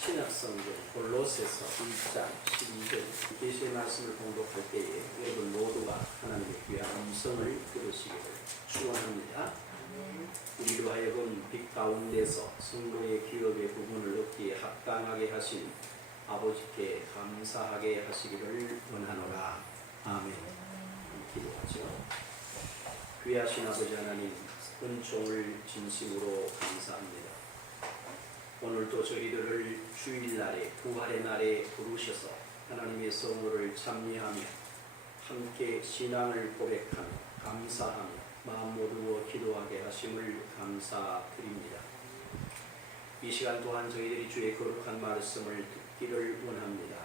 신약성경 골로새서 1장 12절 계시의 말씀을 공독할 때에 여러분 모두가 하나님의 귀한 음성을 들으시기를 축원합니다. 우리로 하여금 빛 가운데서 성도의 기업의 부분을 얻기에 합당하게 하신 아버지께 감사하게 하시기를 원하노라. 아멘. 기도하죠. 귀하신 아버지 하나님, 은총을 진심으로 감사합니다. 오늘도 저희들을 주일날에 부활의 날에 부르셔서 하나님의 성호를 참여하며 함께 신앙을 고백하며 감사하며 마음 모두어 기도하게 하심을 감사드립니다. 이 시간 또한 저희들이 주의 거룩한 말씀을 듣기를 원합니다.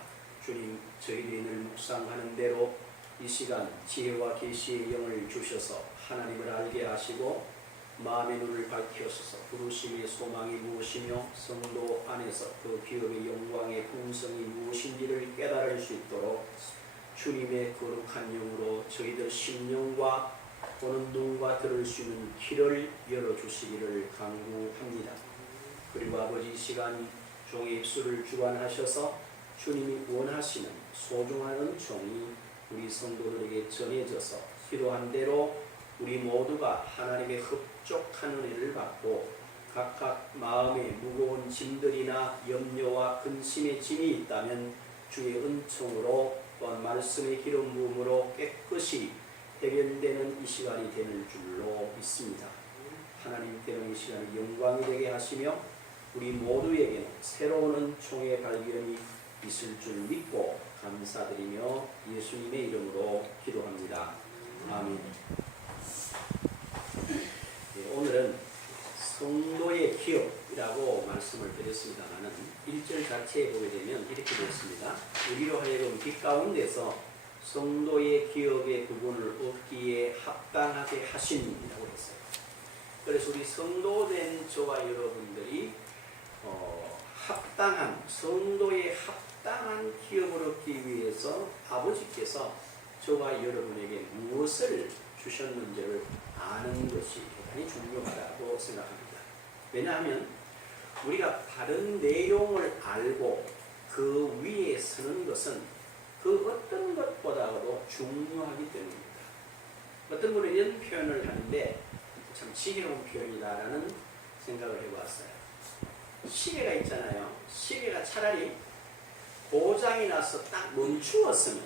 주님, 저희들이 늘 묵상하는 대로 이 시간 지혜와 계시의 영을 주셔서 하나님을 알게 하시고 마음의 눈을 밝히셔서 부르심의 소망이 무엇이며 성도 안에서 그 기업의 영광의 풍성이 무엇인지를 깨달을 수 있도록 주님의 거룩한 영으로 저희들 심령과 보는 눈과 들을 수 있는 귀를 열어주시기를 간구합니다. 그리고 아버지, 이 시간 종의 입술을 주관하셔서 주님이 원하시는 소중한 은총이 우리 성도들에게 전해져서 기도한 대로 우리 모두가 하나님의 흡족한 은혜를 받고 각각 마음에 무거운 짐들이나 염려와 근심의 짐이 있다면 주의 은총으로 또한 말씀의 기름 부음으로 깨끗이 해결되는 이 시간이 되는 줄로 믿습니다. 하나님께는 이 시간이 영광이 되게 하시며 우리 모두에게는 새로운 은총의 발견이 있을 줄 믿고 감사드리며 예수님의 이름으로 기도합니다. 아멘. 오늘은 성도의 기업이라고 말씀을 드렸습니다만 1절 자체에 보게 되면 이렇게 되어 있습니다. 우리로 하여금 빛 가운데서 성도의 기업의 부분을 얻기에 합당하게 하신이라고 했어요. 그래서 우리 성도된 저와 여러분들이 합당한 성도의 합당한 기업을 얻기 위해서 아버지께서 저와 여러분에게 무엇을 주셨는지를 아는 것이 대단히 중요하다고 생각합니다. 왜냐하면 우리가 다른 내용을 알고 그 위에 서는 것은 그 어떤 것보다도 중요하기 때문입니다. 어떤 분은 이런 표현을 하는데 참 지혜로운 표현이다라는 생각을 해봤어요. 시계가 있잖아요. 시계가 차라리 고장이 나서 딱 멈추었으면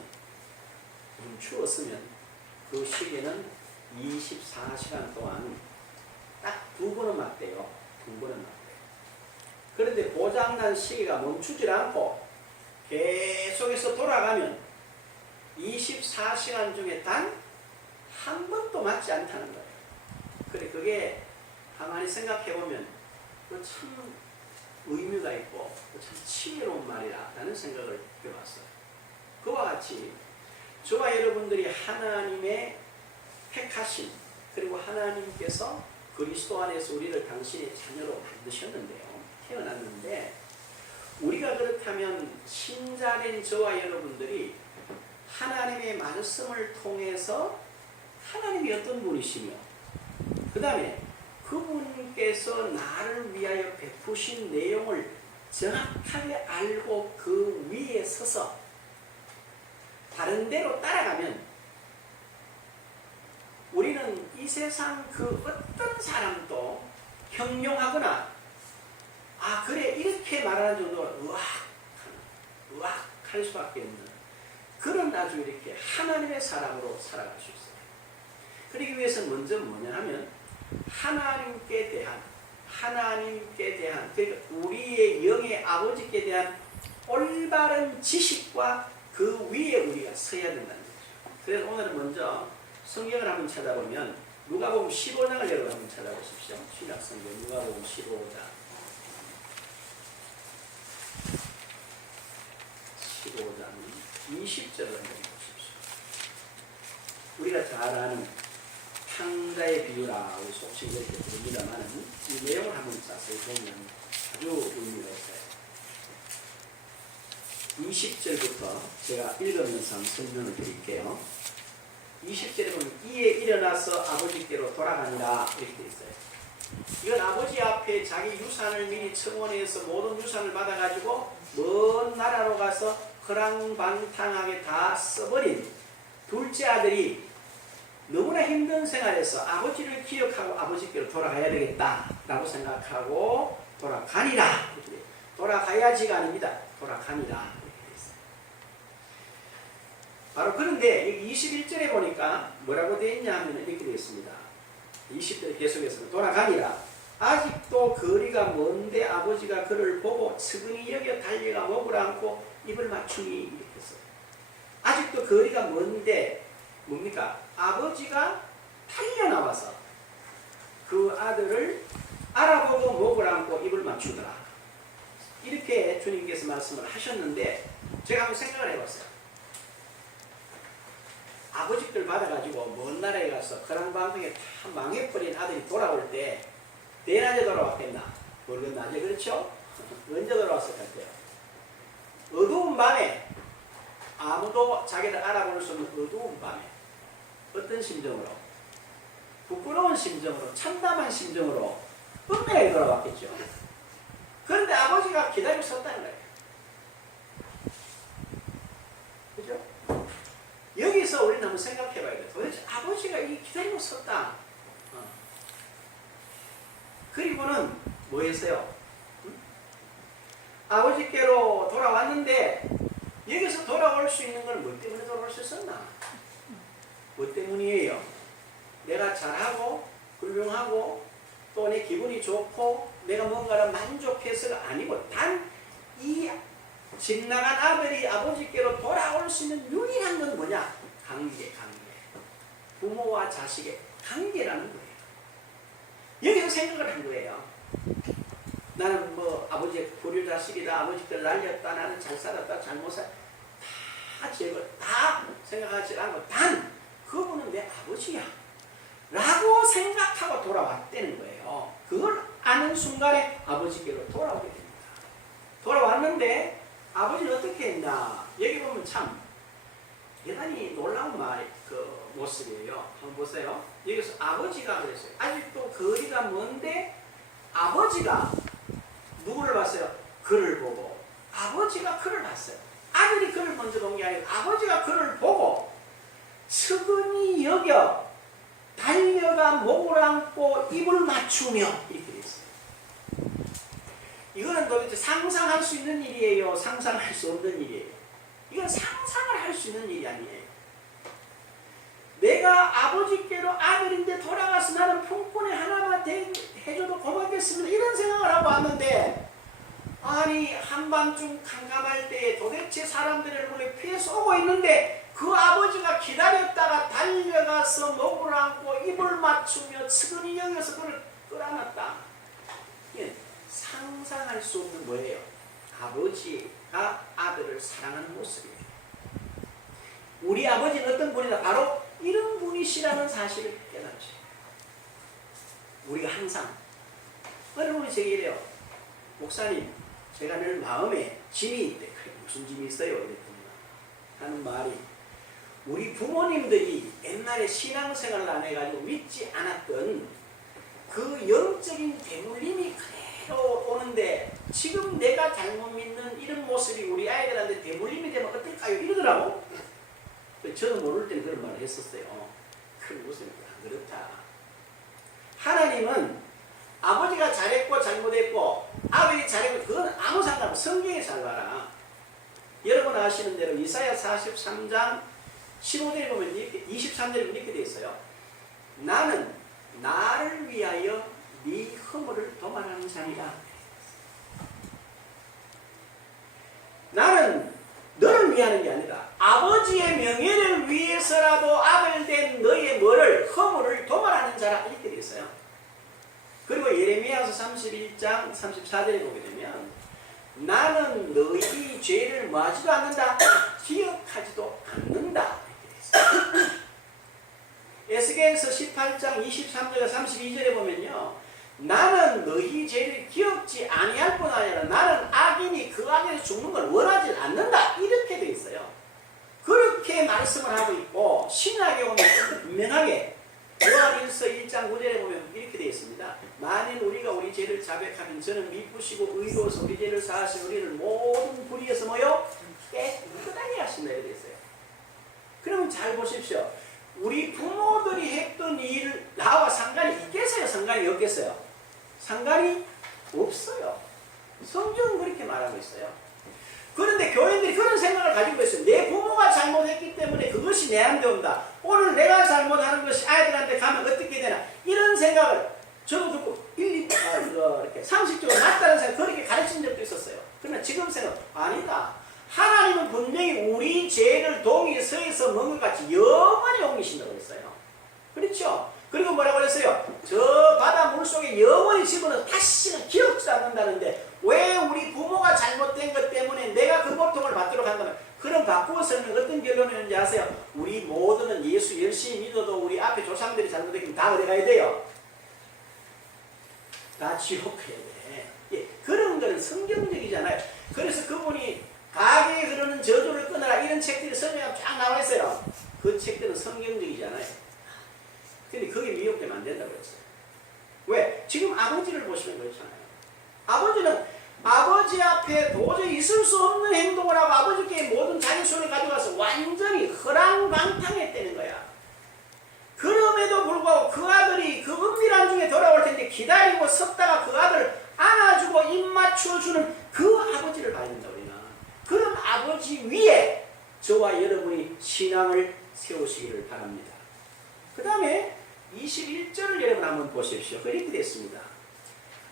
그 시계는 24시간 동안 딱 2번은 맞대요. 그런데 고장난 시계가 멈추질 않고 계속해서 돌아가면 24시간 중에 단 한 번도 맞지 않다는 거예요. 그래, 그게 가만히 생각해보면 참 의미가 있고 참 지혜로운 말이라는 생각을 해봤어요. 그와 같이 저와 여러분들이 하나님의 택하심, 그리고 하나님께서 그리스도 안에서 우리를 당신의 자녀로 만드셨는데요. 태어났는데 우리가 그렇다면 신자된 저와 여러분들이 하나님의 말씀을 통해서 하나님이 어떤 분이시며 그 다음에 그분께서 나를 위하여 베푸신 내용을 정확하게 알고 그 위에 서서 다른 데로 따라가면 우리는 이 세상 그 어떤 사람도 형용하거나 그래 이렇게 말하는 정도로 으악할 수밖에 없는 그런 아주 이렇게 하나님의 사람으로 살아갈 수 있어요. 그러기 위해서 먼저 뭐냐 하면 하나님께 대한 그러니까 우리의 영의 아버지께 대한 올바른 지식과 그 위에 우리가 서야 된다는 거죠. 그래서 오늘은 먼저 성경을 한번 찾아보면 누가복음 15장을 여러분 한번 찾아보십시오. 신약성경 누가복음 15장 20절을 한번 보십시오. 우리가 잘 아는 탕자의 비유라고 속칭 이렇게 부릅니다만 이 내용을 한번 자세히 보면 아주 의미가 있어요. 20절부터 제가 읽으면서 설명을 드릴게요. 20절에 보면 이에 일어나서 아버지께로 돌아가니라 이렇게 되어 있어요. 이건 아버지 앞에 자기 유산을 미리 청원해서 모든 유산을 받아가지고 먼 나라로 가서 허랑방탕하게 다 써버린 둘째 아들이 너무나 힘든 생활에서 아버지를 기억하고 아버지께로 돌아가야 되겠다라고 생각하고 돌아가니라. 돌아가야지가 아닙니다. 돌아가니라. 바로 그런데 여기 21절에 보니까 뭐라고 되어 있냐 하면 이렇게 되어 있습니다. 20절에 계속해서 돌아가니라. 아직도 거리가 먼데 아버지가 그를 보고 측은히 여겨 달려가 목을 안고 입을 맞추니 이렇게 했어요. 아직도 거리가 먼데 뭡니까? 아버지가 달려나와서 그 아들을 알아보고 목을 안고 입을 맞추더라. 이렇게 주님께서 말씀을 하셨는데 제가 한번 생각을 해봤어요. 아버지들 받아가지고 먼 나라에 가서 그랑방송에 다 망해버린 아들이 돌아올 때 대낮에 돌아왔겠나? 모르겠 낮에 그렇죠? 언제 돌아왔을 것 같아요? 어두운 밤에 아무도 자기를 알아볼 수 없는 어두운 밤에 어떤 심정으로? 부끄러운 심정으로, 참담한 심정으로 은밀하게 돌아왔겠죠. 그런데 아버지가 기다리고 섰다는 거예요. 그죠? 여기서 우리는 한번 생각해 봐야 돼요. 도대체 아버지가 이 기다리고 섰다. 그리고는 뭐 했어요? 아버지께로 돌아왔는데 여기서 돌아올 수 있는 건 뭐 때문에 돌아올 수 있었나? 뭐 때문이에요? 내가 잘하고 훌륭하고 또 내 기분이 좋고 내가 뭔가를 만족해서가 아니고 단 이 집 나간 아들이 아버지께로 돌아올 수 있는 유일한 건 뭐냐? 관계. 부모와 자식의 관계라는 거예요. 여기서 생각을 한 거예요. 나는 뭐 아버지의 불효 자식이다. 아버지께로 날렸다. 나는 잘 살았다. 잘못 살았다. 다 제걸 다 생각하지 않고 단 그분은 내 아버지야. 라고 생각하고 돌아왔다는 거예요. 그걸 아는 순간에 아버지께로 돌아오게 됩니다. 돌아왔는데 아버지는 어떻게 했나? 여기 보면 참 대단히 놀라운 모습이에요. 한번 보세요. 여기서 아버지가 그랬어요. 아직도 거리가 먼데 아버지가 누구를 봤어요? 그를 보고 아버지가 그를 봤어요. 아들이 그를 먼저 본 게 아니고 아버지가 그를 보고 측은히 여겨 달려가 목을 안고 입을 맞추며 이렇게 됐어요. 이거는 도대체 상상할 수 있는 일이에요? 상상할 수 없는 일이에요? 이건 상상을 할 수 있는 일이 아니에요. 내가 아버지께로 아들인데 돌아가서 나는 품꾼에 하나만 해줘도 고맙겠습니다. 이런 생각을 하고 왔는데 아니 한밤중 캄캄할 때 도대체 사람들의 얼굴에 피해 쏘고 있는데 그 아버지가 기다렸다가 달려가서 목을 안고 입을 맞추며 측은히 여겨서 그를 끌어안았다. 상상할 수 없는 뭐예요? 아버지가 아들을 사랑하는 모습이에요. 우리 아버지는 어떤 분이다? 바로 이런 분이시라는 사실을 깨닫지. 우리가 항상 어느 분이 제게 이래요. 목사님, 제가 늘 마음에 짐이 있대. 그래, 무슨 짐이 있어요? 이랬더니 하는 말이 우리 부모님들이 옛날에 신앙생활을 안 해가지고 믿지 않았던 그 영적인 대물림이 그대로 오는데 지금 내가 잘못 믿는 이런 모습이 우리 아이들한테 대물림이 되면 어떨까요? 이러더라고. 저도 모를 때는 그런 말을 했었어요. 큰 웃음이 안 그렇다. 하나님은 아버지가 잘했고 잘못했고 아버지 잘했고 그건 아무 상관없어. 성경에 잘 봐라. 여러분 아시는 대로 이사야 43장 15절에 보면 이렇게 23절에 이렇게 되어 있어요. 나는 나를 위하여 네 허물을 도말하는 자니라. 나는 너를 위하는 게 아니라 아버지의 명예를 위해서라도 아벨된 너의 뭐를 허물을 도말하는 자라 이렇게 되어 있어요. 그리고 예레미야서 31장 34절에 보게 되면 나는 너희 죄를 뭐하지도 않는다. 기억하지도 않는다. 이렇게 되어 있어요. 에스겔서 18장 23절과 32절에 보면요. 나는 너희 죄를 기억지 아니할 뿐 아니라 나는 악인이 그 악에서 죽는 걸 원하지 않는다. 이렇게 되어 있어요. 그렇게 말씀을 하고 있고 신약에 보면 분명하게 요한일서 1장 9절에 보면 이렇게 되어 있습니다. 만일 우리가 우리 죄를 자백하면 저는 미쁘시고 의로워서 우리 죄를 사하신 우리를 모든 불의에서 뭐요? 깨끗하게 하신다 이랬어요. 그러면 잘 보십시오. 우리 부모들이 했던 일 나와 상관이 있겠어요? 상관이 없겠어요? 상관이 없어요. 성경은 그렇게 말하고 있어요. 그런데 교인들이 그런 생각을 가지고 있어요. 내 부모가 잘못했기 때문에 그것이 내한테 온다. 오늘 내가 잘못하는 것이 아이들한테 가면 어떻게 되나. 이런 생각을 저도 듣고 이렇게 상식적으로 맞다는 생각 그렇게 가르친 적도 있었어요. 그러나 지금 생각 아니다. 하나님은 분명히 우리 죄를 동이 서에서 먹은 것 같이 영원히 옮기신다고 했어요. 그렇죠? 그리고 뭐라고 그랬어요? 저 바다 물속에 영원히 집어넣어서 다시는 기억지 않는다는데 왜 우리 부모가 잘못된 것 때문에 내가 그 고통을 받도록 한다면 그럼 바꾸어서는 어떤 결론이었는지 아세요? 우리 모두는 예수 열심히 믿어도 우리 앞에 조상들이 잘못했으면 다 어디 가야 돼요? 다 지옥 가야 돼. 예, 그런 거는 성경적이잖아요. 그래서 그분이 가게에 흐르는 저주를 끊어라 이런 책들이 성경에 쫙 나와 있어요. 그 책들은 성경적이잖아요. 근데 그게 미혹되면 안 된다고 했어요. 왜? 지금 아버지를 보시면 그렇잖아요. 아버지는 아버지 앞에 도저히 있을 수 없는 행동을 하고 아버지께 모든 자기 손을 가져가서 완전히 허랑방탕했다는 거야. 그럼에도 불구하고 그 아들이 그 은밀한 중에 돌아올 텐데 기다리고 섰다가 그 아들을 안아주고 입 맞춰주는 그 아버지를 봐야 된다 우리는. 그런 아버지 위에 저와 여러분이 신앙을 세우시기를 바랍니다. 그 다음에 21절을 여러분 한번 보십시오. 그렇게 됐습니다.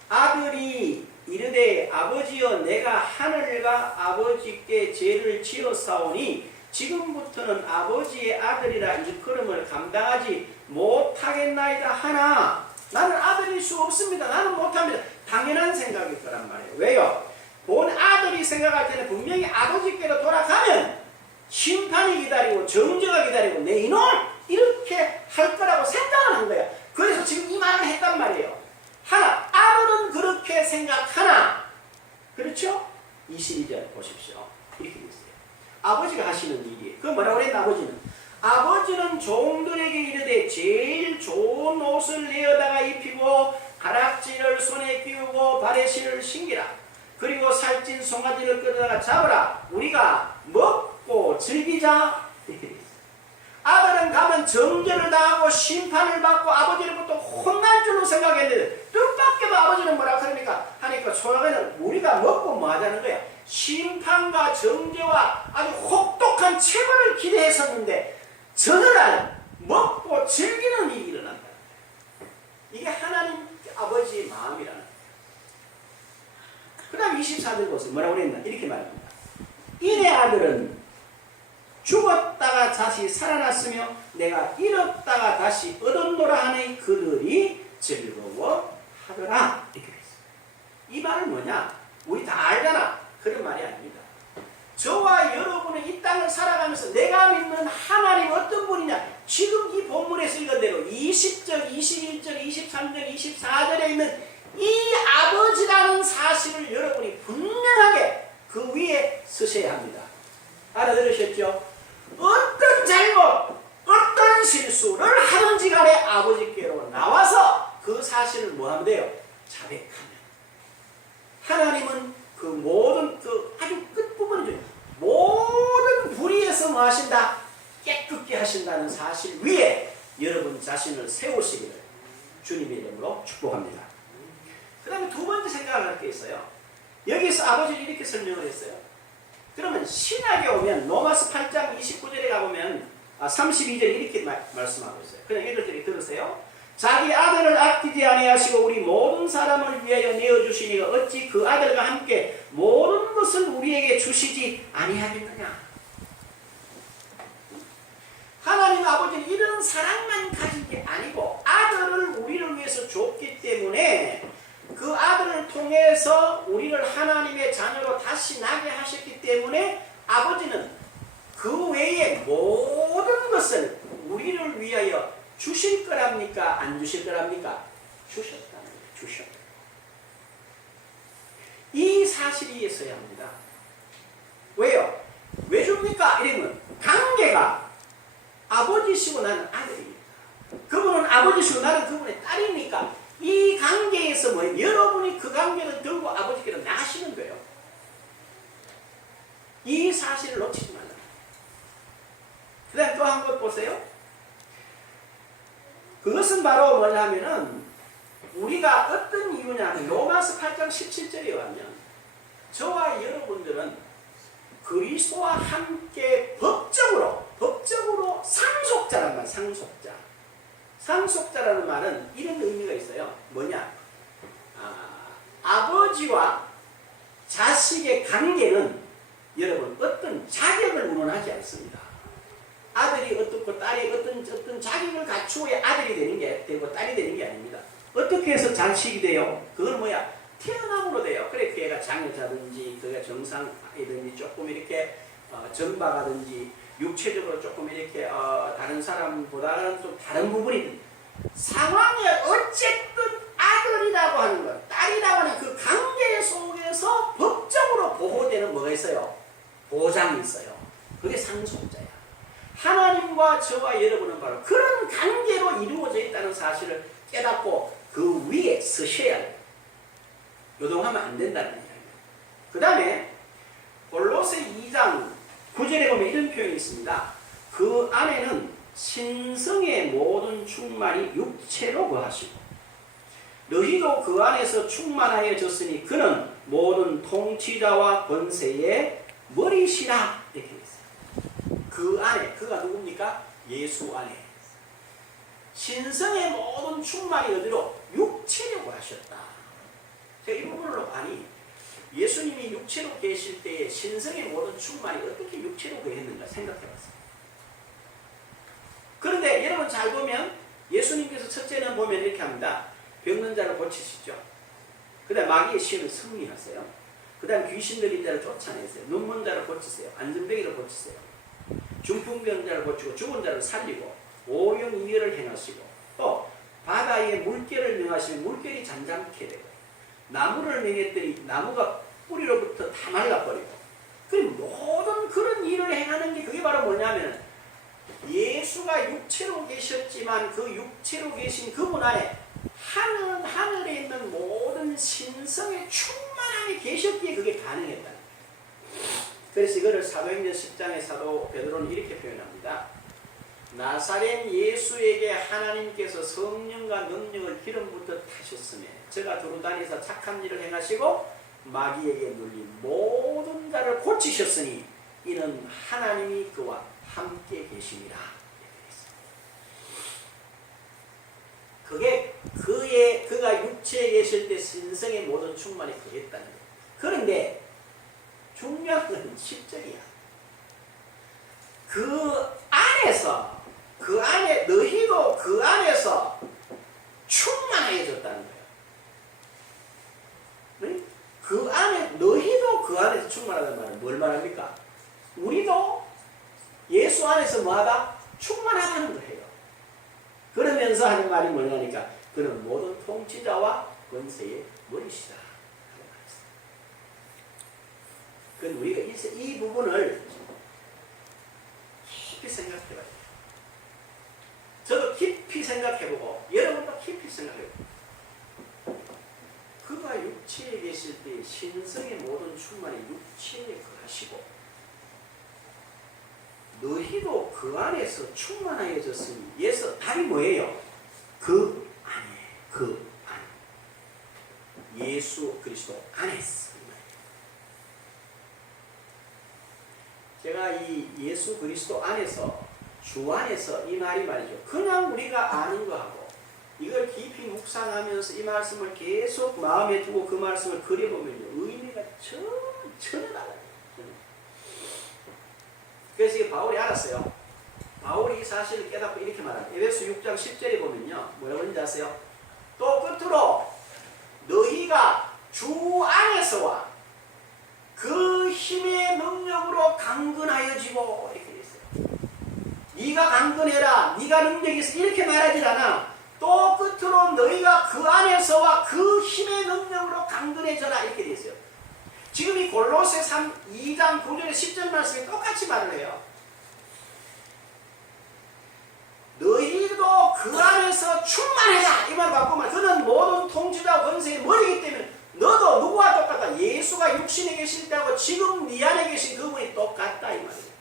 아들이 이르되 아버지여 내가 하늘과 아버지께 죄를 지었사오니 지금부터는 아버지의 아들이라 일컬음을 감당하지 못하겠나이다 하나 나는 아들일 수 없습니다. 나는 못합니다. 당연한 생각일 거란 말이에요. 왜요? 본 아들이 생각할 때는 분명히 아버지께로 돌아가면 심판이 기다리고 정죄가 기다리고 내 이놈 이렇게 할 거라고 생각하는 거야. 그래서 지금 이 말을 했단 말이에요. 하나, 아들은 그렇게 생각하나. 그렇죠? 22절 보십시오. 이렇게 됐어요. 아버지가 하시는 일이에요. 그 뭐라고 그랬나 아버지는? 아버지는 종들에게 이르되 제일 좋은 옷을 내어다가 입히고 가락지를 손에 끼우고 발에 실을 신기라. 그리고 살찐 송아지를 끌어다가 잡으라. 우리가 먹고 즐기자. 아들은 가면 정죄를 당하고 심판을 받고 아버지로부터 혼날 줄로 생각했는데 뜻밖에도 아버지는 뭐라 그러니까 하니까 소라게는 우리가 먹고 뭐 하자는 거야? 심판과 정죄와 아주 혹독한 체벌을 기대했었는데 저들은 먹고 즐기는 일이 일어난다. 이게 하나님 아버지의 마음이라는 거야. 그 다음 24절 보세요. 뭐라고 그랬나? 이렇게 말합니다. 이내 아들은 죽었다가 다시 살아났으며 내가 잃었다가 다시 얻었노라 하니 그들이 즐거워하더라. 이렇게 됐어요. 이 말은 뭐냐? 우리 다 알잖아. 그런 말이 아닙니다. 저와 여러분은 이 땅을 살아가면서 내가 믿는 하나님 어떤 분이냐? 지금 이 본문에서 읽은 대로 20절, 21절, 23절, 24절에 있는 이 아버지라는 사실을 여러분이 분명하게 그 위에 쓰셔야 합니다. 알아들으셨죠? 어떤 잘못, 어떤 실수를 하든지 간에 아버지께로 나와서 그 사실을 뭐 하면 돼요? 자백하면. 하나님은 그 모든 그 아주 끝부분이죠. 모든 불의에서 뭐 하신다? 깨끗게 하신다는 사실 위에 여러분 자신을 세우시기를 주님의 이름으로 축복합니다. 그 다음에 두 번째 생각할 게 있어요. 여기서 아버지는 이렇게 설명을 했어요. 그러면 신약에 오면 로마서 8장 29절에 가보면 32절에 이렇게 말씀하고 있어요. 그냥 읽을 때 들으세요. 자기 아들을 아끼지 아니하시고 우리 모든 사람을 위하여 내어주시니가 어찌 그 아들과 함께 모든 것을 우리에게 주시지 아니하겠느냐. 하나님 아버지는 이런 사랑만 가진 게 아니고 아들을 우리를 위해서 줬기 때문에 그 아들을 통해서 우리를 하나님의 자녀로 다시 나게 하셨기 때문에 아버지는 그 외에 모든 것을 우리를 위하여 주실 거랍니까? 안 주실 거랍니까? 주셨다는 거예요. 주셨다. 이 사실이 있어야 합니다. 왜요? 왜 줍니까? 이러면 관계가 아버지시고 나는 아들입니다. 그분은 아버지시고 나는 그분의 딸이니까 이 관계에서 뭐 여러분이 그 관계를 들고 아버지께로 나가시는 거예요. 이 사실을 놓치지 말라. 그 다음 또 한 것 보세요. 그것은 바로 뭐냐면은 우리가 어떤 이유냐면 로마서 8장 17절에 가면 저와 여러분들은 그리스도와 함께 법적으로 상속자란 말, 상속자. 상속자라는 말은 이런 의미가 있어요. 뭐냐? 아버지와 자식의 관계는 여러분 어떤 자격을 운운하지 않습니다. 아들이 어떻고 딸이 어떤 자격을 갖추어야 아들이 되는 게 되고 딸이 되는 게 아닙니다. 어떻게 해서 자식이 돼요? 그건 뭐야? 태어남으로 돼요. 그래 그 애가 장애자든지 그가 정상이든지 조금 이렇게 전박하든지 육체적으로 조금 이렇게 다른 사람보다는 좀 다른 부분이든 상황에 어쨌든 아들이라고 하는 것, 딸이라고 하는 그 관계 속에서 법적으로 보호되는 뭐가 있어요? 보장이 있어요. 그게 상속자야. 하나님과 저와 여러분은 바로 그런 관계로 이루어져 있다는 사실을 깨닫고 그 위에 서셔야 돼요. 요동하면 안 된다는 이야기예요. 그 다음에 골로새 2장 9절에 보면 이런 표현이 있습니다. 그 안에는 신성의 모든 충만이 육체로 거하시고 너희도 그 안에서 충만하여졌으니 그는 모든 통치자와 권세의 머리시라 이렇게 있어요. 그 안에, 그가 누굽니까? 예수 안에 신성의 모든 충만이 어디로? 육체로 거하셨다. 제가 이 부분으로 많이 예수님이 육체로 계실 때에 신성의 모든 충만이 어떻게 육체로 거했는가 생각해봤어요. 그런데 여러분 잘 보면 예수님께서 첫째는 보면 이렇게 합니다. 병든 자를 고치시죠. 그 다음 마귀의 시험을 승리하세요. 그 다음 귀신 들린 자를 쫓아내세요. 눈먼 자를 고치세요. 안전뱅이를 고치세요. 중풍병자를 고치고 죽은 자를 살리고 오병이어를 행하시고 또 바다에 물결을 명하시면 물결이 잠잠케 되고 나무를 명했더니 나무가 뿌리로부터 다 말라버리고 그리고 모든 그런 일을 행하는 게 그게 바로 뭐냐면 예수가 육체로 계셨지만 그 육체로 계신 그분 안에 하늘에 있는 모든 신성의 충만함이 계셨기에 그게 가능했다는 거예요. 그래서 이거를 사도행전 10장의 사도 베드로는 이렇게 표현합니다. 나사렛 예수에게 하나님께서 성령과 능력을 기름부터 타셨으며 저가 두루다니사 착한 일을 행하시고 마귀에게 눌린 모든 자를 고치셨으니 이는 하나님이 그와 함께 계심이라. 그게 그가 육체에 계실 때 신성의 모든 충만이 그랬다는 거예요. 그런데 중요한 건 10절이야. 너희도 그 안에서 충만해졌다는 거예요. 너희도 그 안에서 충만하다는 말은 뭘 말합니까? 우리도 예수 안에서 뭐하다? 충만하다는 거예요. 그러면서 하는 말이 뭐냐니까 그는 모든 통치자와 권세의 머리시다. 그건 우리가 이 부분을 깊이 생각해봐야 돼요. 저도 깊이 생각해보고 여러분도 깊이 생각해보고 그가 육체에 계실 때 신성의 모든 충만이 육체에 거하시고 너희도 그 안에서 충만하여졌으니 예수 답이 뭐예요? 그 안에 예수 그리스도 안에서 제가 이 예수 그리스도 안에서 주 안에서 이 말이 말이죠. 그냥 우리가 아는 거하고 이걸 깊이 묵상하면서 이 말씀을 계속 마음에 두고 그 말씀을 그려보면요. 의미가 전혀 달라요. 그래서 이게 바울이 알았어요. 바울이 이 사실을 깨닫고 이렇게 말합니다. 에베소 6장 10절에 보면요. 뭐라고 하는지 아세요? 또 끝으로 너희가 주 안에서와 그 힘의 능력으로 강건하여지고 이렇게 있어요. 네가 강건해라. 네가 능력이 있어. 이렇게 말하지 않아. 또 끝으로 너희가 그 안에서와 그 힘의 능력으로 강건해져라 이렇게 돼 있어요. 지금 이 골로새 2장 9절에 10절 말씀이 똑같이 말을 해요. 너희도 그 안에서 충만해라. 이 말 바꾸면 그는 모든 예수가 육신에 계실 때하고 지금 네 안에 계신 그분이 똑같다 이 말이에요.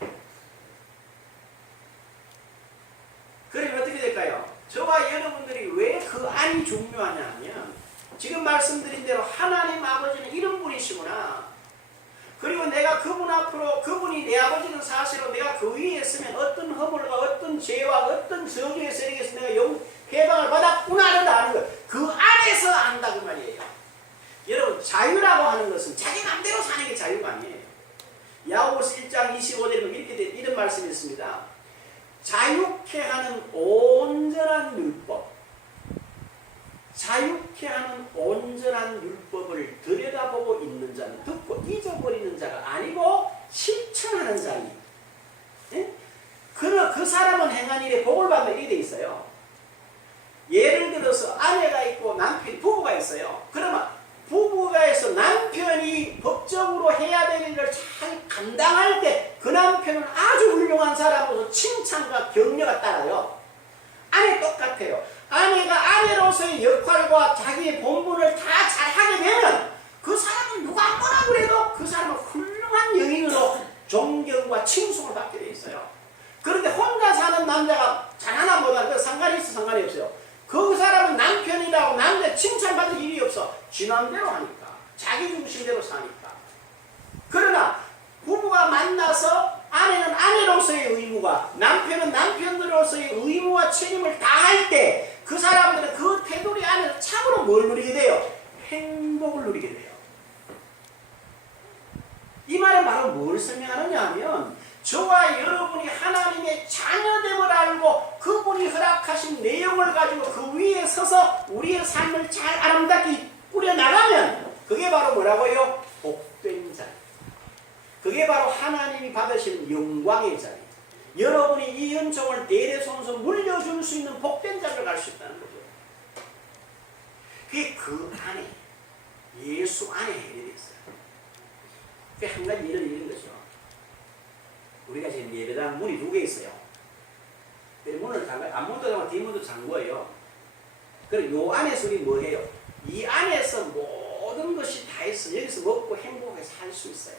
그러면 어떻게 될까요? 저와 여러분들이 왜 그 안이 중요하냐 하면 지금 말씀드린 대로 하나님 아버지는 이런 분이시구나. 그리고 내가 그분 앞으로 그분이 내 아버지는 사실로 내가 그 위에 있으면 어떤 허물과 어떤 죄와 어떤 저주의 세력에서 내가 해방을 받았구나를 아는 것. 그 안에서 안다 그 말이에요. 여러분 자유라고 하는 것은 자기 맘대로 사는 게 자유가 아니에요. 야고보서 1장 25절에 보면 이런 말씀이 있습니다. 자유케 하는 온전한 율법, 자유케 하는 온전한 율법을 들여다보고 있는 자는 듣고 잊어버리는 자가 아니고 실천하는 자니. 예? 그 사람은 행한 일에 복을 받는 일이 돼 있어요. 예를 들어서 아내가 있고 부부가 있어요. 그러면 부부가에서 남편이 법적으로 해야 될 일을 잘 감당할 때 그 남편은 아주 훌륭한 사람으로서 칭찬과 격려가 따라요. 아내 똑같아요. 아내가 아내로서의 역할과 자기의 본분을 다 잘하게 되면 그 사람은 누가 뭐라 그래도 그 사람은 훌륭한 영인으로 존경과 칭송을 받게 돼 있어요. 그런데 혼자 사는 남자가 잘하나 못하나 상관이 있어 상관이 없어요. 그 사람은 남편이라고 남자 칭찬받을 일이 없어. 지 맘대로 하니까. 자기 중심대로 사니까. 그러나 부부가 만나서 아내는 아내로서의 의무가 남편은 남편으로서의 의무와 책임을 다할 때 그 사람들은 그 테두리 안에서 참으로 뭘 누리게 돼요? 행복을 누리게 돼요. 이 말은 바로 뭘 설명하느냐 하면 저와 여러분이 하나님의 자녀됨을 알고 그분이 허락하신 내용을 가지고 그 위에 서서 우리의 삶을 잘 아름답게 꾸려나가면 그게 바로 뭐라고요? 복된 자리. 그게 바로 하나님이 받으신 영광의 자리. 여러분이 이 은총을 대대손손 물려줄 수 있는 복된 자리로 갈 수 있다는 거죠. 그게 그 안에 예수 안에 해결이 있어요. 그게 한 가지 예를 드리는 거죠. 우리가 지금 예배당 문이 2개 있어요. 문을 잠가요. 앞문도 잠그고 뒷문도 잠궈요. 그럼 요 안에서 우리 뭐 해요? 이 안에서 모든 것이 다 있어. 여기서 먹고 행복하게 살 수 있어요.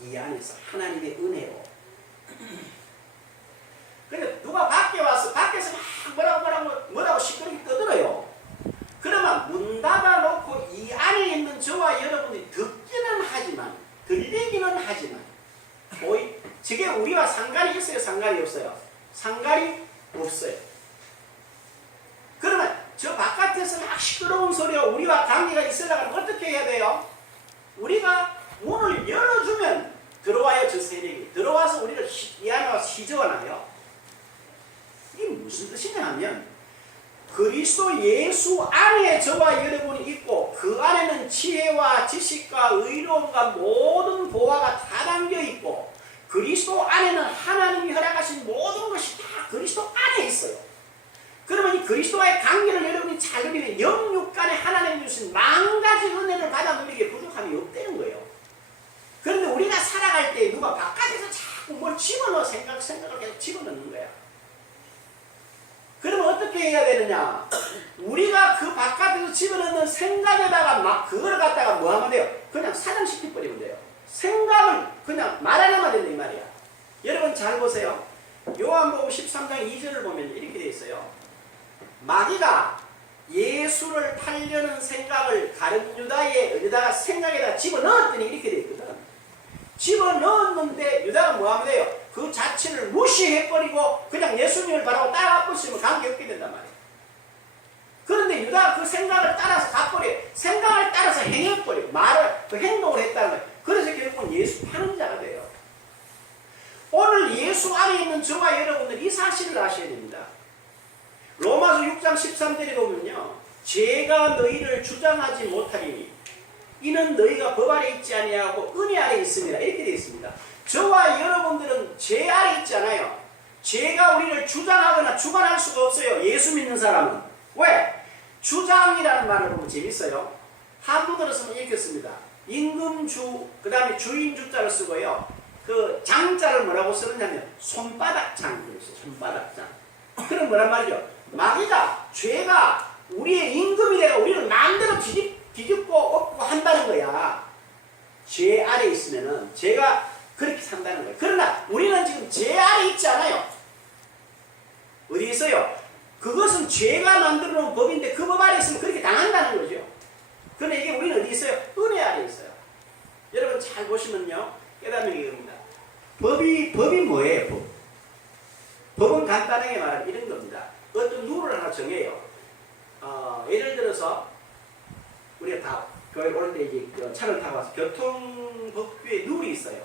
이 안에서 하나님의 은혜로. 근데 누가 밖에 와서 밖에서 막 뭐라고 시끄럽게 떠들어요. 그러면 문 닫아놓고 이 안에 있는 저와 여러분이 듣기는 하지만 들리기는 하지만 저게 우리와 상관이 있어요? 상관이 없어요? 상관이 없어요. 그러면 저 바깥에서 막 시끄러운 소리가 우리와 관계가 있으려면 어떻게 해야 돼요? 우리가 문을 열어주면 들어와요. 저 세력이 들어와서 우리를 이 안에 와서 휘저어놔요. 이게 무슨 뜻이냐 하면 그리스도 예수 안에 저와 여러분이 있고 그 안에는 지혜와 지식과 의로움과 모든 보화가 다 담겨 있고 그리스도 안에는 하나님이 허락하신 모든 것이 다 그리스도 안에 있어요. 그러면 이 그리스도와의 관계를 여러분이 잘 누리면 영육간에 하나님이 주신 만가지 은혜를 받아 누리기에 부족함이 없다는 거예요. 그런데 우리가 살아갈 때 누가 바깥에서 자꾸 뭘 집어넣어 생각을 계속 집어넣는 거야. 그러면 어떻게 해야 되느냐? 우리가 그 바깥에서 집어넣는 생각에다가 막 그걸 갖다가 뭐 하면 돼요? 그냥 사장시켜버리면 돼요. 생각을 그냥 말하려면 된다 이 말이야. 여러분 잘 보세요. 요한복음 13장 2절을 보면 이렇게 되어 있어요. 마귀가 예수를 팔려는 생각을 다른 유다가 생각에다 집어넣었더니 이렇게 되어 있거든. 집어넣었는데 유다가 뭐 하면 돼요? 그 자체를 무시해버리고 그냥 예수님을 바라고 따라가버리면 관계없게 된단 말이에요. 그런데 유다가 그 생각을 따라서 가버려요. 생각을 따라서 행해버려요. 그 행동을 했다는 거예요. 그래서 결국은 예수 파는 자가 돼요. 오늘 예수 안에 있는 저와 여러분들 이 사실을 아셔야 됩니다. 로마서 6장 13절에 보면요. 죄가 너희를 주장하지 못하리니 이는 너희가 법 아래 있지 아니하고 은혜 아래 있습니다. 이렇게 되어 있습니다. 저와 여러분들은 죄 아래 있지 않아요. 죄가 우리를 주장하거나 주관할 수가 없어요. 예수 믿는 사람은. 왜? 주장이라는 말을 보면 재밌어요. 한국어로 쓰면 이렇게 씁니다. 임금주, 그 다음에 주인 주자를 쓰고요. 그 장자를 뭐라고 쓰느냐면 손바닥장. 손바닥장. 그럼 뭐란 말이죠? 마귀가, 죄가 우리의 임금이 되어 우리를 마음대로 뒤집고 엎고 한다는 거야. 죄 아래 있으면은 제가 그렇게 산다는 거예요. 그러나 우리는 지금 죄 아래 있지 않아요. 어디 있어요? 그것은 죄가 만들어 놓은 법인데 그 법 아래 있으면 그렇게 당한다는 거죠. 그런데 이게 우리는 어디 있어요? 은혜 아래 있어요. 여러분 잘 보시면요. 깨닫는 게 이겁니다. 법이 뭐예요? 법? 법은 간단하게 말하면 이런 겁니다. 어떤 룰을 하나 정해요. 예를 들어서 우리가 다 교회 올 때 이제 차를 타고 와서 교통법규에 룰이 있어요.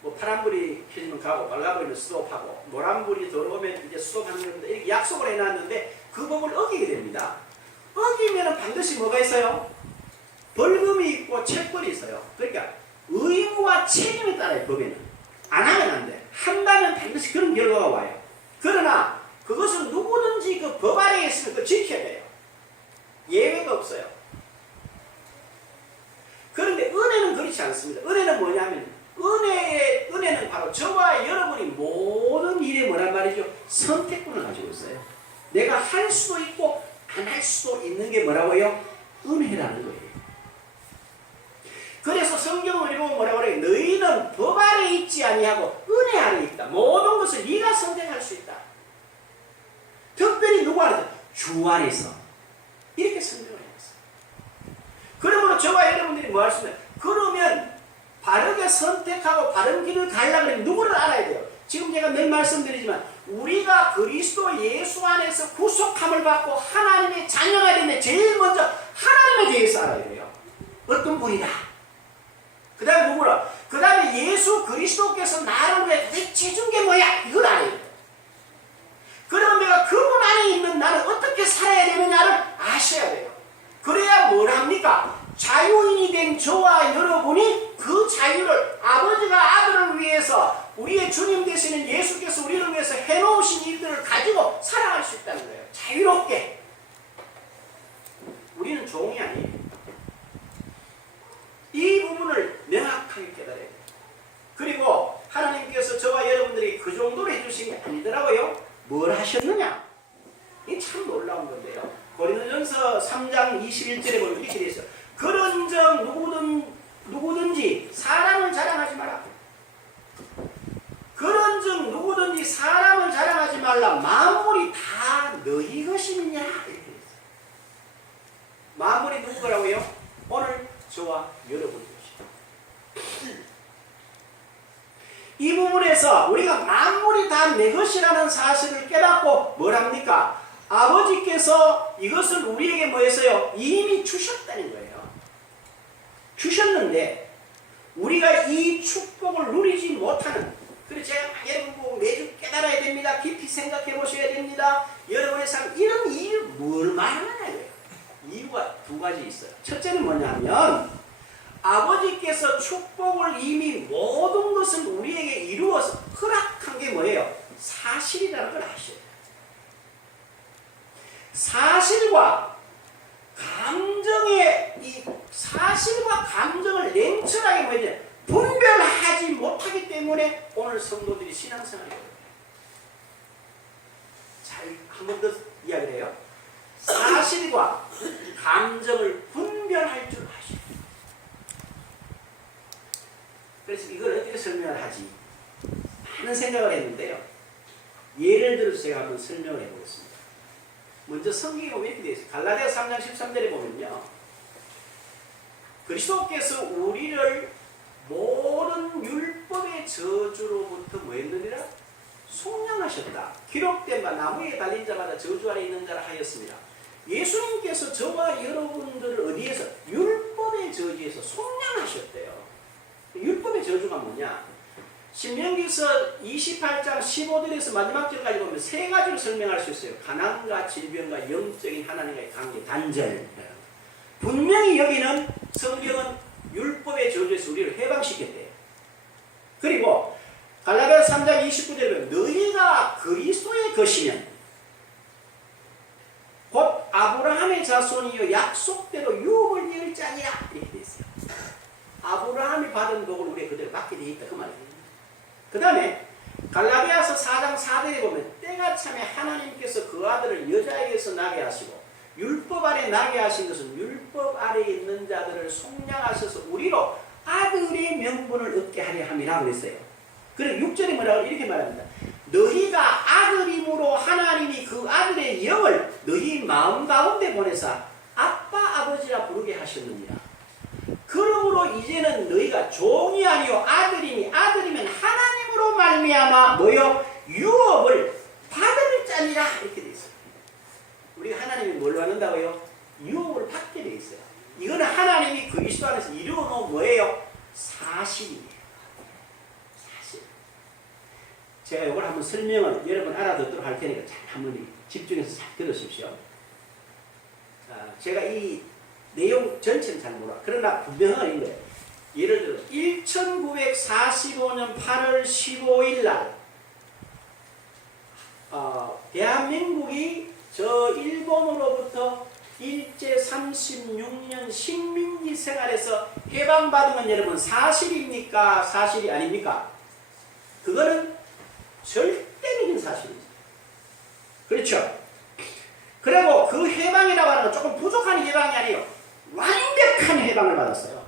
뭐 파란불이 켜지면 가고 빨간불이면 스톱하고 노란불이 들어오면 이제 스톱하는 겁니다. 이렇게 약속을 해놨는데 그 법을 어기게 됩니다. 어기면 반드시 뭐가 있어요? 벌금이 있고 채권이 있어요. 그러니까 의무와 책임에 따라요. 법에는 안 하면 안 돼. 한다면 반드시 그런 결과가 와요. 그러나 그것은 누구든지 그 법 아래에 있으면 그 지켜야 돼요. 예외가 없어요. 그런데 은혜는 그렇지 않습니다. 은혜는 뭐냐면 은혜는 바로 저와 여러분이 모든 일에 뭐란 말이죠? 선택권을 가지고 있어요. 내가 할 수도 있고 안 할 수도 있는 게 뭐라고요? 은혜라는 거예요. 그래서 성경을 읽으면 뭐라고 그래요? 너희는 법 아래 있지 아니하고 은혜 아래 있다. 모든 것을 네가 선택할 수 있다. 특별히 누구 안에서? 주 안에서. 이렇게 성경을 해놨어요. 그러므로 저와 여러분들이 뭐 할 수 있나요? 그러면 바르게 선택하고 바른 길을 가려면 누구를 알아야 돼요? 지금 제가 늘 말씀드리지만 우리가 그리스도 예수 안에서 구속함을 받고 하나님의 자녀가 되면 제일 먼저 하나님에 대해서 알아야 돼요. 어떤 분이다. 그 다음에 누구라? 그 다음에 예수 그리스도께서 나를 위해 도대체 준 게 뭐야? 이걸 알아야 돼요. 그러면 내가 그분 안에 있는 나는 어떻게 살아야 되느냐를 아셔야 돼요. 그래야 뭘 합니까? 자유인이 된 저와 여러분이 그 자유를 아버지가 아들을 위해서 우리의 주님 되시는 예수께서 우리를 위해서 해놓으신 일들을 가지고 살아갈 수 있다는 거예요. 자유롭게. 우리는 종이 아니에요. 이 부분을 명확하게 깨달아야 돼요. 그리고 하나님께서 저와 여러분들이 그 정도로 해주신 게 아니더라고요. 뭘 하셨느냐? 이게 참 놀라운 건데요. 고린도전서 3장 21절에 보면 이렇게 되어 있어요. 그런즉 누구든지 사람을 자랑하지 마라. 그런즉 누구든지 사람을 자랑하지 말라. 만물이 다 너희 것이느냐. 이렇게 되어 있어요. 만물이 누구 거라고요? 오늘 저와 여러분이 것이다. 이 부분에서 우리가 만물이 다 내 것이라는 사실을 깨닫고 뭘 합니까? 아버지께서 이것을 우리에게 뭐 했어요? 이미 주셨다는 거예요. 주셨는데 우리가 이 축복을 누리지 못하는, 그래서 제가 여러분 보고 매주 깨달아야 됩니다. 깊이 생각해 보셔야 됩니다. 여러분의 삶, 이런 이유 뭘 말하느냐고요. 이유가 두 가지 있어요. 첫째는 뭐냐면 아버지께서 축복을 이미 모든 것을 우리에게 이루어서 허락한 게 뭐예요? 사실이라는 걸 아셔야 돼요. 사실과 감정을 냉철하게 뭐냐 분별하지 못하기 때문에 오늘 성도들이 신앙생활이 어려워요. 잘 한 번 더 이야기를 해요. 사실과 감정을 분별할 줄 아셔야 돼요. 그래서 이걸 어떻게 설명을 하지? 많은 생각을 했는데요. 예를 들어서 제가 한번 설명을 해보겠습니다. 먼저 성경이 왜 이렇게 되어 있어요? 갈라디아 3장 13절에 보면요. 그리스도께서 우리를 모든 율법의 저주로부터 뭐 했느니라? 속량하셨다. 기록된 바 나무에 달린 자마다 저주 아래 있는 자라 하였습니다. 예수님께서 저와 여러분들을 어디에서? 율법의 저주에서 속량하셨대요. 율법의 저주가 뭐냐? 신명기서 28장 15절에서 마지막 절까지 보면 세 가지로 설명할 수 있어요. 가난과 질병과 영적인 하나님과의 관계, 단절. 분명히 여기는 성경은 율법의 저주에서 우리를 해방시켰대요. 그리고 갈라디아 3장 29절에 보면 너희가 그리스도의 것이면 곧 아브라함의 자손이요 약속대로 유업을 이을 자니라. 이렇게 되어 있어요. 아브라함이 받은 복을 우리가 그대로 받게 되어 있다. 그 말이에요. 그 다음에 갈라디아서 4장 4절에 보면 때가 참에 하나님께서 그 아들을 여자에게서 나게 하시고 율법 아래 나게 하신 것은 율법 아래 있는 자들을 속량하셔서 우리로 아들의 명분을 얻게 하려 함이라 그랬어요. 그리고 6절에 뭐라고 이렇게 말합니다. 너희가 아들임으로 하나님이 그 아들의 영을 너희 마음 가운데 보내사 아빠 아버지라 부르게 하셨느니라. 그러므로 이제는 너희가 종이 아니요 아들이니 아들이면 하나님으로 말미암아 뭐요? 유업을 받을 자니라. 이렇게 돼 있어요. 우리가 하나님이 뭘로 받는다고요? 유업을 받게 돼 있어요. 이거는 하나님이 그리스도 안에서 이루어놓은 뭐예요? 사실이에요. 사실. 제가 이걸 한번 설명을 여러분 알아듣도록 할 테니까 잘 한번 집중해서 잘 들으십시오. 제가 이 내용 전체는 잘 몰라. 그러나 분명한 거예요. 예를 들어 1945년 8월 15일 날 대한민국이 저 일본으로부터 일제 36년 식민지 생활에서 해방받은 건 여러분 사실입니까? 사실이 아닙니까? 그거는 절대적인 사실이죠. 그렇죠? 그리고 그 해방이라고 하는 건 조금 부족한 해방이 아니에요. 완벽한 해방을 받았어요.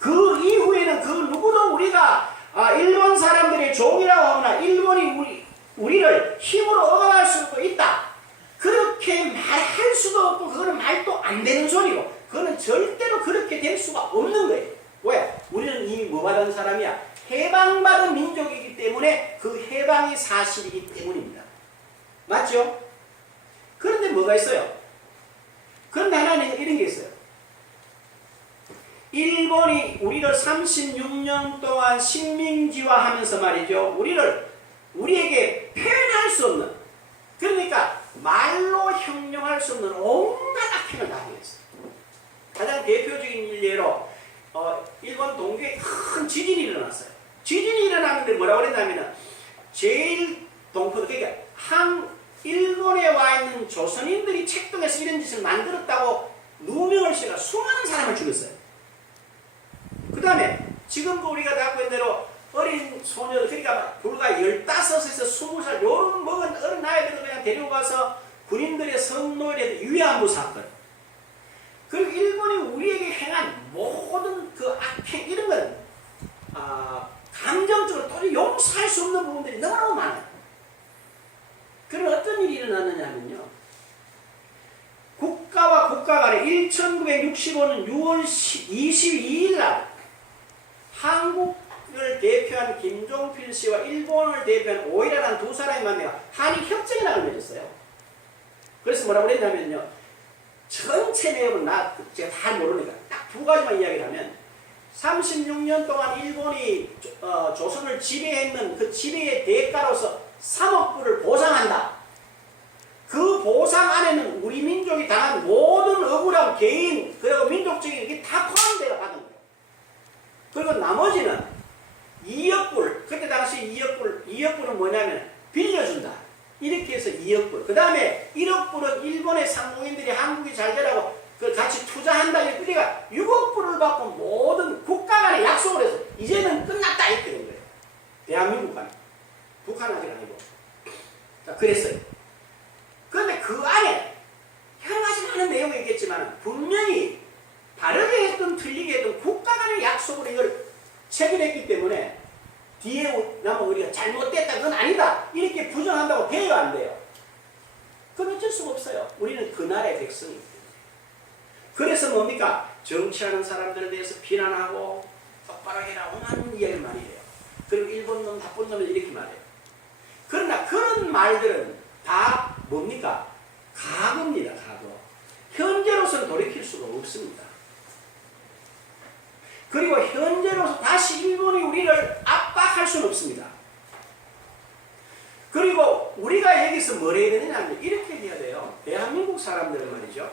그 이후에는 그 누구도 우리가 일본 사람들의 종이라고 하거나 일본이 우리를 힘으로 억압할 수 있다. 그렇게 말할 수도 없고 그거는 말도 안 되는 소리고 그거는 절대로 그렇게 될 수가 없는 거예요. 왜? 우리는 이미 뭐 받은 사람이야? 해방받은 민족이기 때문에 그 해방이 사실이기 때문입니다. 맞죠? 그런데 뭐가 있어요? 그런데 하나는 이런 게 있어요. 일본이 우리를 36년 동안 식민지화하면서 말이죠. 우리에게 표현할 수 없는, 그러니까 말로 형용할 수 없는 온갖 악행을 다 하겠어요. 가장 대표적인 일례로 일본 동부에 큰 지진이 일어났어요. 지진이 일어났는데 뭐라고 그랬냐면 제일 동포, 그러니까 일본에 와 있는 조선인들이 책동해서 이런 짓을 만들었다고 누명을 씌워서 수많은 사람을 죽였어요. 그 다음에 지금도 우리가 갖고 있는 대로 어린 소녀들, 그러니까 불과 15에서 20살 요런 먹은 어린 아이들을 그냥 데리고 가서 군인들의 성노예에 위안부 사건, 그리고 일본이 우리에게 행한 모든 그 악행, 이런 건 감정적으로 도저히 용서할 수 없는 부분들이 너무너무 많아요. 그럼 어떤 일이 일어났느냐면요, 국가와 국가 간에 1965년 6월 22일 날 한국을 대표한 김종필 씨와 일본을 대표한 오이라라는 두 사람이 만나서 한일협정이라고 맺었어요. 그래서 뭐라고 그랬냐면요, 전체 내용은 제가 다 모르니까 딱 두 가지만 이야기를 하면 36년 동안 일본이 조선을 지배했는 그 지배의 대가로서 3억 불을 보상한다. 그 보상 안에는 우리 민족이 당한 모든 억울한 개인 그리고 민족적인 게 다 포함되어 받은 거예요. 그리고 나머지는 2억 불, 그때 당시 2억 불은 뭐냐면 빌려준다. 이렇게 해서 2억 불. 그 다음에 1억 불은 일본의 상공인들이 한국이 잘 되라고 그 같이 투자한다. 그러니까 6억 불을 받고 모든 국가 간에 약속을 해서 이제는 끝났다. 이렇게 된 거예요. 대한민국 간. 북한 아직 아니고. 자, 그랬어요. 그런데 그 안에 여러 가지 많은 내용이 있겠지만 분명히 바르게 했든 틀리게 했든 국가 간의 약속으로 이걸 체결했기 때문에 뒤에 나면 우리가 잘못됐다, 그건 아니다, 이렇게 부정한다고 돼요, 안 돼요? 그건 어쩔 수가 없어요. 우리는 그 나라의 백성이기 때문에. 그래서 뭡니까? 정치하는 사람들에 대해서 비난하고 똑바로 해라, 오만 이야기를 많이 해요. 그리고 일본 놈, 나쁜 놈을 이렇게 말해요. 그러나 그런 말들은 다 뭡니까? 과거입니다. 과거. 현재로서는 돌이킬 수가 없습니다. 그리고 현재로서 다시 일본이 우리를 압박할 수는 없습니다. 그리고 우리가 여기서 뭘 해야 되느냐면 이렇게 해야 돼요. 대한민국 사람들은 말이죠,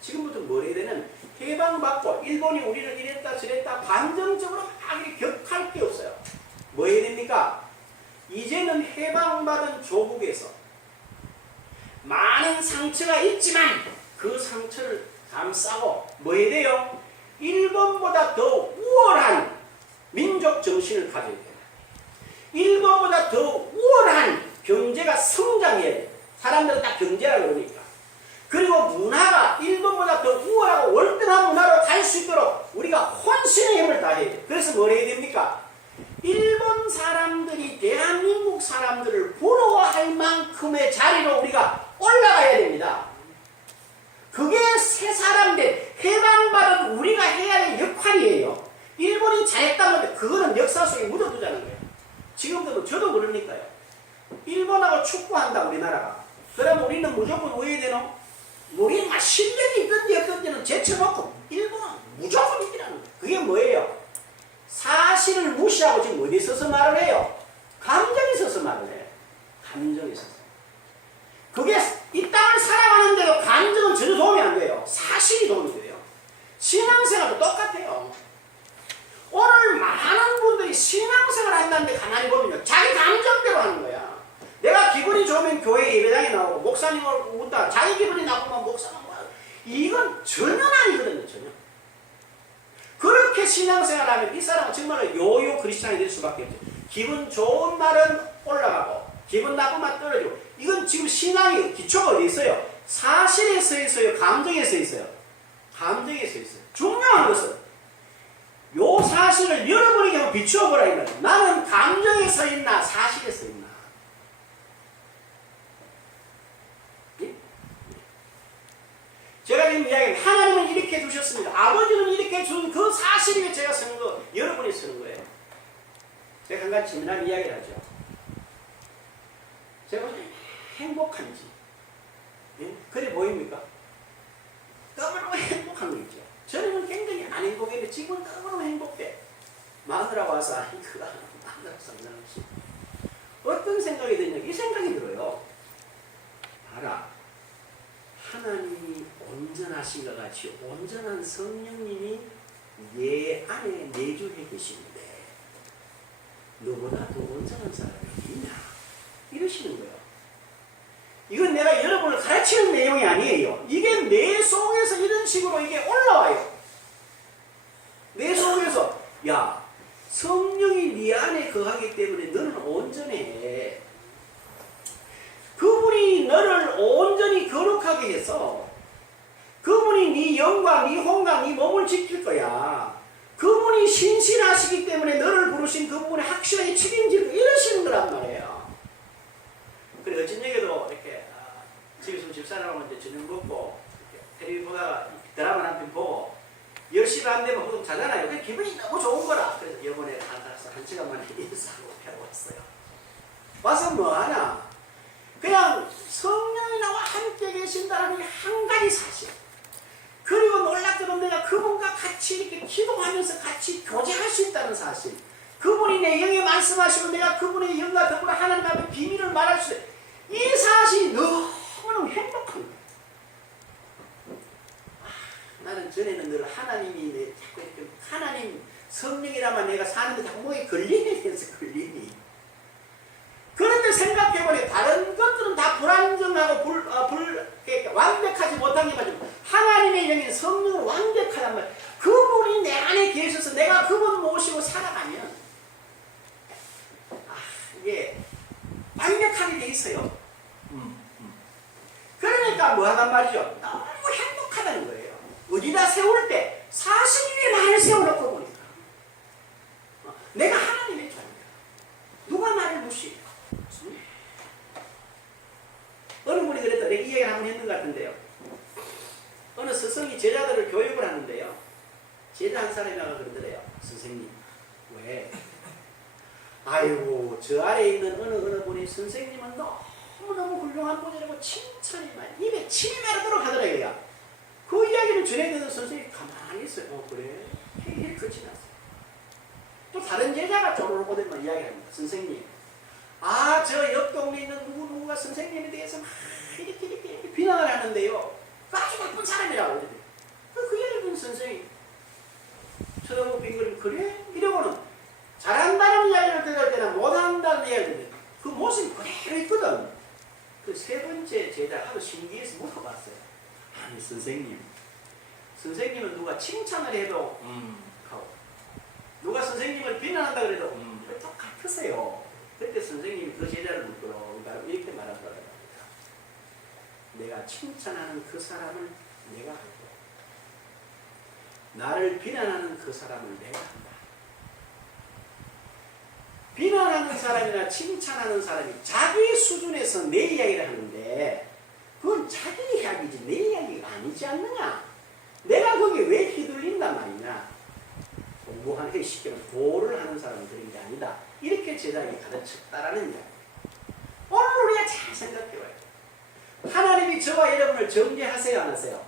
지금부터 뭘 해야 되는, 해방받고 일본이 우리를 이랬다 저랬다 감정적으로 막 이렇게 격할 게 없어요. 뭐 해야 됩니까? 이제는 해방받은 조국에서 많은 상처가 있지만 그 상처를 감싸고 뭐 해야 돼요? 일본보다 더 우월한 민족 정신을 가져야 돼요. 일본보다 더 우월한 경제가 성장해야 돼요. 사람들은 딱 경제라고 그러니까. 그리고 문화가 일본보다 더 우월하고 월등한 문화로 갈 수 있도록 우리가 혼신의 힘을 다해야 돼요. 그래서 뭘 해야 됩니까? 일본 사람들이 대한민국 사람들을 부러워할 만큼의 자리로 우리가 올라가야 됩니다. 그게 새 사람들, 해방받은 우리가 해야 할 역할이에요. 일본이 잘했다면 그거는 역사 속에 묻어두자는 거예요. 지금도 저도 그러니까요. 일본하고 축구한다 우리나라가. 그러면 우리는 무조건 왜 해야 되노? 우리는 막 실력이 있든지 없든지는 제쳐놓고 일본은 무조건 이기라는 거예요. 그게 뭐예요? 사실을 무시하고 지금 어디에 서서 말을 해요? 감정에 서서 말을 해요. 감정에 서서. 그게 이 땅을 살아가는데도 감정은 전혀 도움이 안 돼요. 사실이 도움이 돼요. 신앙생활도 똑같아요. 오늘 많은 분들이 신앙생활 한다는데 가만히 보면 자기 감정대로 하는 거야. 내가 기분이 좋으면 교회 예배당에 나오고 목사님을 웃다 자기 기분이 나쁘면 목사님 이건 전혀 아니거든요. 전혀. 그렇게 신앙생활 하면 이 사람은 정말로 요요 크리스찬이 될 수밖에 없죠. 기분 좋은 날은 올라가고 기분 나쁘면 떨어지고. 이건 지금 신앙의 기초가 어디 있어요? 사실에 서 있어요? 감정에 서 있어요? 감정에 서 있어요. 중요한 것은 요 사실을 여러분에게 한번 비추어보라 이 말이에요. 나는 감정에 서 있나 사실에 서 있나. 예? 제가 지금 이야기하는 하나님은 이렇게 두셨습니다. 아버지는 이렇게 준 그 사실 위에 제가 쓰는 거 여러분이 쓰는 거예요. 제가 한 가지 재미난 이야기를 하죠. 제가 행복한지 예? 그래 보입니까? 너무너무 행복한 거 있죠. 저는 굉장히 안 행복했는데 지금은 너무너무 행복해. 마누라가 와서 아니 그거 마누라 상관없이 어떤 생각이 드냐 이 생각이 들어요. 봐라, 하나님이 온전하신 것 같이 온전한 성령님이 내 안에 내주해 계시는데 너보다 더 온전한 사람이 있냐 이러시는 거예요. 이건 내가 여러분을 가르치는 내용이 아니에요. 이게 내 속에서 이런 식으로 이게 올라와요. 내 속에서 야 성령이 네 안에 거하기 때문에 너는 온전해. 그분이 너를 온전히 거룩하게 해서 그분이 네 영과 네 혼과 네 몸을 지킬 거야. 그분이 신실하시기 때문에 너를 부르신 그분의 확실하게 책임질 거 이러시는 거란 말이에요. 그래 저녁에도 이렇게 집에서 집사람하고 이제 저녁 먹고 텔레비전 보다가 드라마 한 편 보고 10시도 안 되면 보통 자잖아요. 그래 기분이 너무 좋은 거라. 그래서 이번에 한 시간 만에 인사하고 왔어요. 와서 뭐 하냐? 그냥 성령이 나와 함께 계신다는 게 한 가지 사실. 그리고 놀랍게도 내가 그분과 같이 이렇게 기도하면서 같이 교제할 수 있다는 사실. 그분이 내 영에 말씀하시고 내가 그분의 영과 더불어 하나님 앞에 비밀을 말할 수 있어요. 이 사실이 너무너무 행복한 거예요. 나는 전에는 늘 하나님이 내 자꾸 이렇게 하나님 성령이라만 내가 사는데 자꾸 뭐에 걸리네 해서 걸리니. 그런데 생각해보니 다른 것들은 다 불안정하고 완벽하지 못한 게 맞지만 하나님의 영인 성령은 완벽하단 말이에요. 그분이 내 안에 계셔서 내가 그분 모시고 살아가면 이게 완벽하게 돼 있어요. 그러니까 뭐 하단 말이죠? 너무 행복하다는 거예요. 어디다 세울 때 사실 위에 나를 세워놓고 보니까 내가 하나님의 자녀야. 누가 나를 무시해요? 어느 분이 그랬다. 내가 이 얘기를 한번 했는 것 같은데요. 어느 스승이 제자들을 교육을 하는데요. 제자 한 사람이 나가 그러더래요. 선생님, 왜? 아이고, 저 아래에 있는 어느 분이 선생님은 너무너무 훌륭한 분이라고 칭찬이 많이 입에 침이 마르도록 하더래요. 그 이야기를 전해드는 선생님이 가만히 있어요. 그래? 회의를 끝이 났어요. 또 다른 제자가 쪼르륵 오더만 이야기를 합니다. 선생님, 저 옆 동네에 있는 누구누구가 선생님에 대해서 막 이렇게 비난을 하는데요. 아주 나쁜 사람이라고 그러더래요. 그 이야기를 선생님 쳐다보고 빙그림 그래? 이러고는 잘한다는 이야기를 들을 때는 못한다는 이야기를 들을 때 그 모습이 그대로 있거든. 그 세 번째 제자 하도 신기해서 물어봤어요. 아니 선생님은 누가 칭찬을 해도 하고 누가 선생님을 비난한다 그래도 똑같으세요. 그때 선생님이 그 제자를 묻더라고 이렇게 말하더라고요. 내가 칭찬하는 그 사람을 내가 알고 나를 비난하는 그 사람을 내가 한다. 비난하는 사람이나 칭찬하는 사람이 자기 수준에서 내 이야기를 하는데 그건 자기 이야기지 내 이야기가 아니지 않느냐. 내가 거기에 왜 휘둘린단 말이냐. 공부하는 게 쉽게 말해서 도를 하는 사람은 그런 게 아니다. 이렇게 제자에게 가르쳤다라는 이야기. 오늘 우리가 잘 생각해봐요. 하나님이 저와 여러분을 정죄하세요 안 하세요?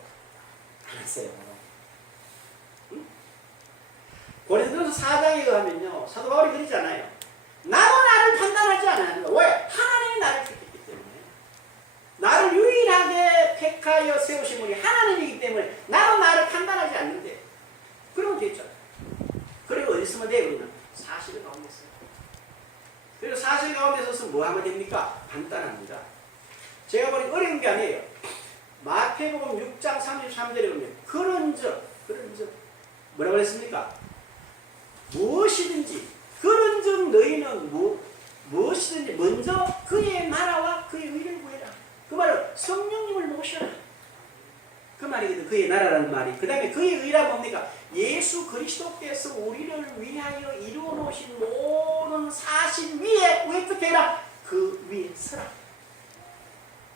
안 하세요. 응? 고린도서 4장에 의하면요 사도 바울이 그러잖아요. 나도 나를 판단하지 않아요. 왜? 하나님이 나를 택했기 때문에. 나를 유일하게 택하여 세우신 분이 하나님이기 때문에 나도 나를 판단하지 않는데 그러면 됐죠. 그리고 어디 있으면 돼요? 우리는 사실 가운데 있어요. 그리고 사실 가운데 서서 뭐 하면 됩니까? 판단합니다. 제가 보니 어려운 게 아니에요. 마태복음 6장 33절에 보면 그런즉 뭐라고 했습니까? 무엇이든지 그런즉 너희는 무엇이든지 먼저 그의 나라와 그의 의를 구해라. 그 말은 성령님을 모셔라. 그 말이거든. 그의 나라라는 말이. 그 다음에 그의 의란 뭡니까? 예수 그리스도께서 우리를 위하여 이루어 놓으신 모든 사실 위에 어떻게 해라? 그 위에 서라.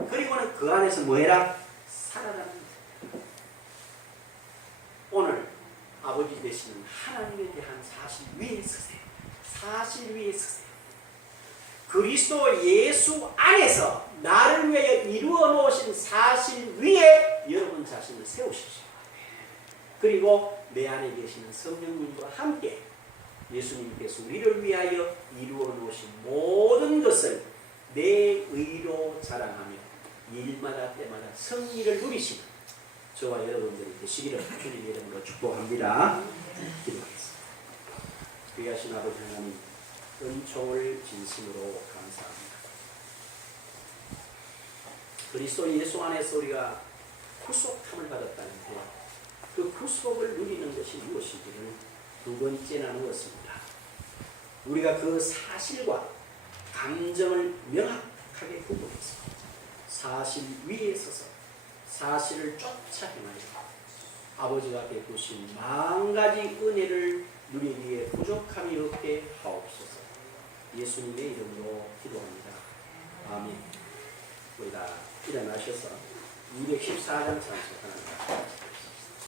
그리고는 그 안에서 뭐 해라? 살아라는 거예요. 오늘 아버지 되시는 하나님에 대한 사실 위에 서세요. 사실 위에 서세요. 그리스도 예수 안에서 나를 위하여 이루어 놓으신 사실 위에 여러분 자신을 세우십시오. 그리고 내 안에 계시는 성령님과 함께 예수님께서 우리를 위하여 이루어 놓으신 모든 것을 내 의로 자랑하며 일마다 때마다 승리를 누리시는 저와 여러분들이 되시기를 주님의 이름으로 축복합니다. 기도하겠습니다. 귀하신 아버지 하나님, 은총을 진심으로 감사합니다. 그리스도 예수 안에서 우리가 구속함을 받았다는데 그 구속을 누리는 것이 무엇인지를 두 번째 나누었습니다. 우리가 그 사실과 감정을 명확하게 구분해서 사실 위에 서서 사실을 쫓아 행하여 아버지가 베푸신 만가지 은혜를 누리기에 부족함이 없게 하옵소서. 예수님의 이름으로 기도합니다. 아멘. 우리 다 일어나셔서 214장 찬송합니다.